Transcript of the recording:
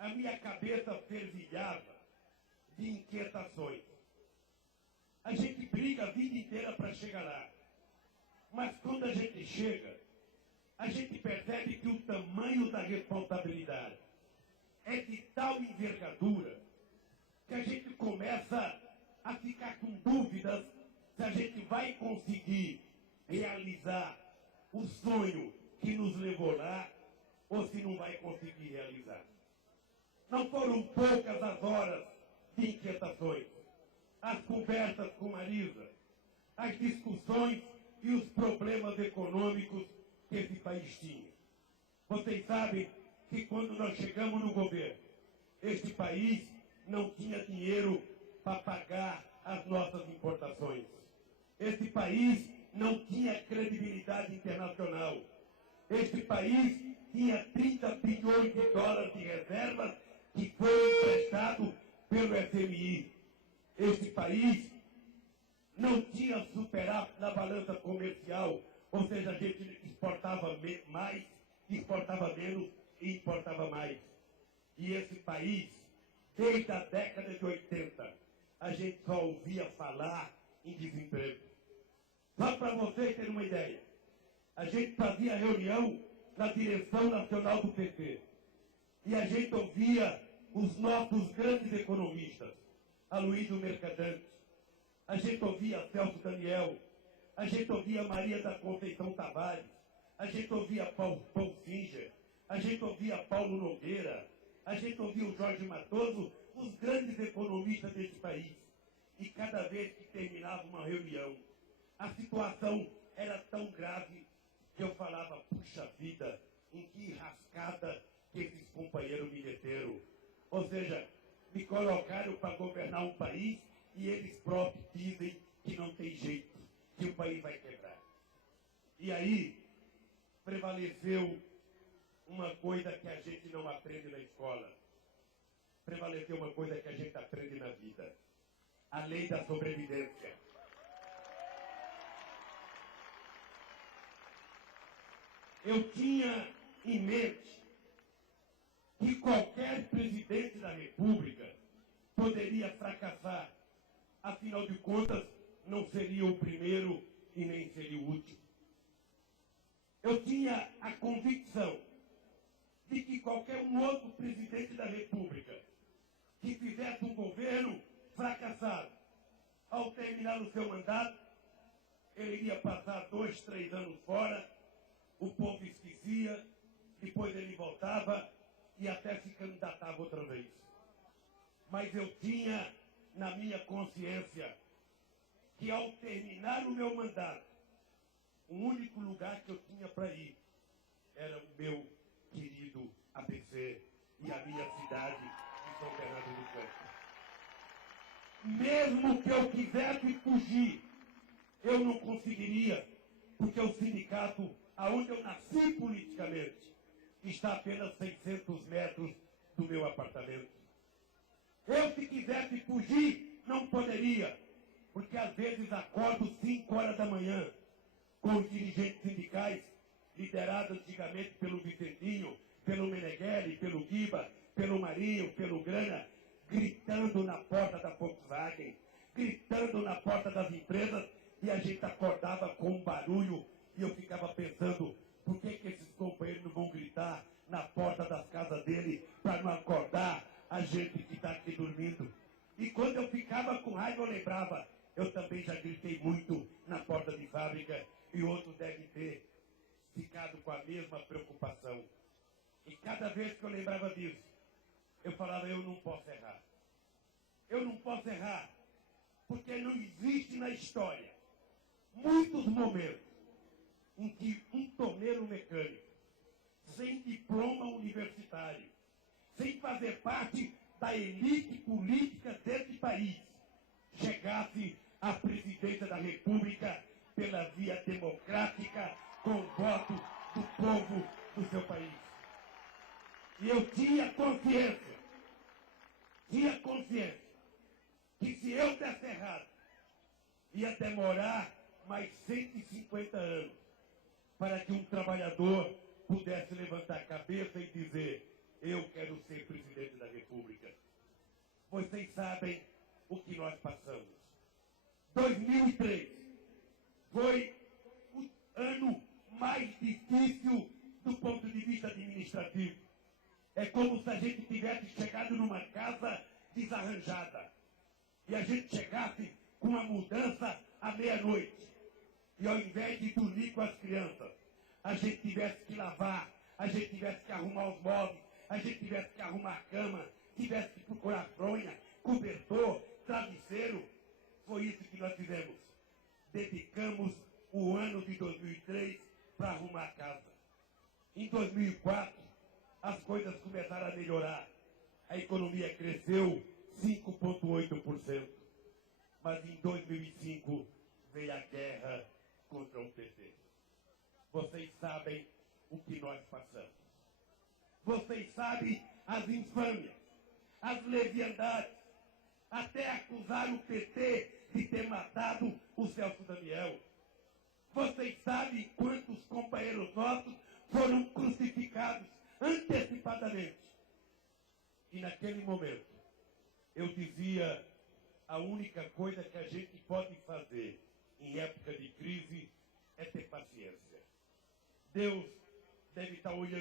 a minha cabeça fervilhava de inquietações. A gente briga a vida inteira para chegar lá. Mas quando a gente chega, a gente percebe que o tamanho da responsabilidade é de tal envergadura que a gente começa a ficar com dúvidas se a gente vai conseguir realizar o sonho que nos levou lá ou se não vai conseguir realizar. Não foram poucas as horas de inquietações, as conversas com Marisa, as discussões e os problemas econômicos que esse país tinha. Vocês sabem que quando nós chegamos no governo, este país não tinha dinheiro para pagar as nossas importações. Este país não tinha credibilidade internacional. Este país tinha 30 bilhões de dólares de reservas que foi emprestado pelo FMI. Este país não tinha superávit na balança comercial, ou seja, a gente exportava mais, exportava menos e importava mais. E esse país, desde a década de 80, a gente só ouvia falar em desemprego. Só para vocês terem uma ideia, a gente fazia reunião na direção nacional do PT e a gente ouvia os nossos grandes economistas, Aloysio Mercadante, a gente ouvia Celso Daniel, a gente ouvia Maria da Conceição Tavares, a gente ouvia Paul Singer, a gente ouvia Paulo Nogueira, a gente ouvia o Jorge Matoso, os grandes economistas desse país. E cada vez que terminava uma reunião, a situação era tão grave que eu falava, puxa vida, em que rascada que esses companheiros me meteram. Ou seja, me colocaram para governar um país e eles próprios dizem que não tem jeito, que o país vai quebrar. E aí prevaleceu uma coisa que a gente não aprende na escola. Prevaleceu uma coisa que a gente aprende na vida. A lei da sobrevivência. Eu tinha em mente que qualquer presidente da República poderia fracassar. Afinal de contas, não seria o primeiro e nem seria o último. Eu tinha a convicção de que qualquer um outro presidente da República que fizesse um governo fracassado, ao terminar o seu mandato, ele iria passar 2, 3 anos fora, o povo esquecia, depois ele voltava e até se candidatava outra vez. Mas eu tinha na minha consciência que ao terminar o meu mandato, o único lugar que eu tinha para ir era o meu querido ABC e a minha cidade de São Bernardo do Campo. Mesmo que eu quisesse fugir, eu não conseguiria, porque o sindicato, aonde eu nasci politicamente, está a apenas 600 metros do meu apartamento. Eu, se quisesse fugir, não poderia, porque às vezes acordo 5 horas da manhã com os dirigentes sindicais, liderados antigamente pelo Vicentinho, pelo Meneghelli, pelo Guiba, pelo Marinho, pelo Grana, gritando na porta da Volkswagen, gritando na porta das empresas, e a gente acordava com um barulho, e eu ficava pensando, por que esses companheiros não vão gritar na porta das casas dele para não acordar a gente que está aqui dormindo? E quando eu ficava com raiva, eu lembrava, eu também já gritei muito na porta de fábrica, e outros devem ter ficado com a mesma preocupação. E cada vez que eu lembrava disso, eu falava, eu não posso errar. Eu não posso errar, porque não existe na história muitos momentos em que um torneiro mecânico, sem diploma universitário, sem fazer parte da elite política desse país, chegasse à presidência da República pela via democrática, com o voto do povo do seu país. E eu tinha consciência que se eu desse errado, ia demorar mais 150 anos para que um trabalhador pudesse levantar a cabeça e dizer, eu quero ser presidente da República. Vocês sabem o que nós passamos. 2003 foi o ano mais difícil do ponto de vista administrativo. É como se a gente tivesse chegado numa casa desarranjada e a gente chegasse com uma mudança à meia-noite. E ao invés de dormir com as crianças, a gente tivesse que lavar, a gente tivesse que arrumar os móveis, a gente tivesse que arrumar a cama, tivesse que procurar fronha, cobertor, travesseiro. Foi isso que nós fizemos. Dedicamos o ano de 2003 para arrumar a casa. Em 2004, as coisas começaram a melhorar. A economia cresceu 5,8%. Mas em 2005 veio a guerra contra o PT. Vocês sabem o que nós passamos. Vocês sabem as infâmias, as leviandades, até acusar o PT de ter matado o Celso Daniel. Vocês sabem quantos companheiros nossos foram crucificados antecipadamente. E naquele momento, eu dizia, a única coisa que a gente pode fazer em época de crise é ter paciência. Deus deve estar olhando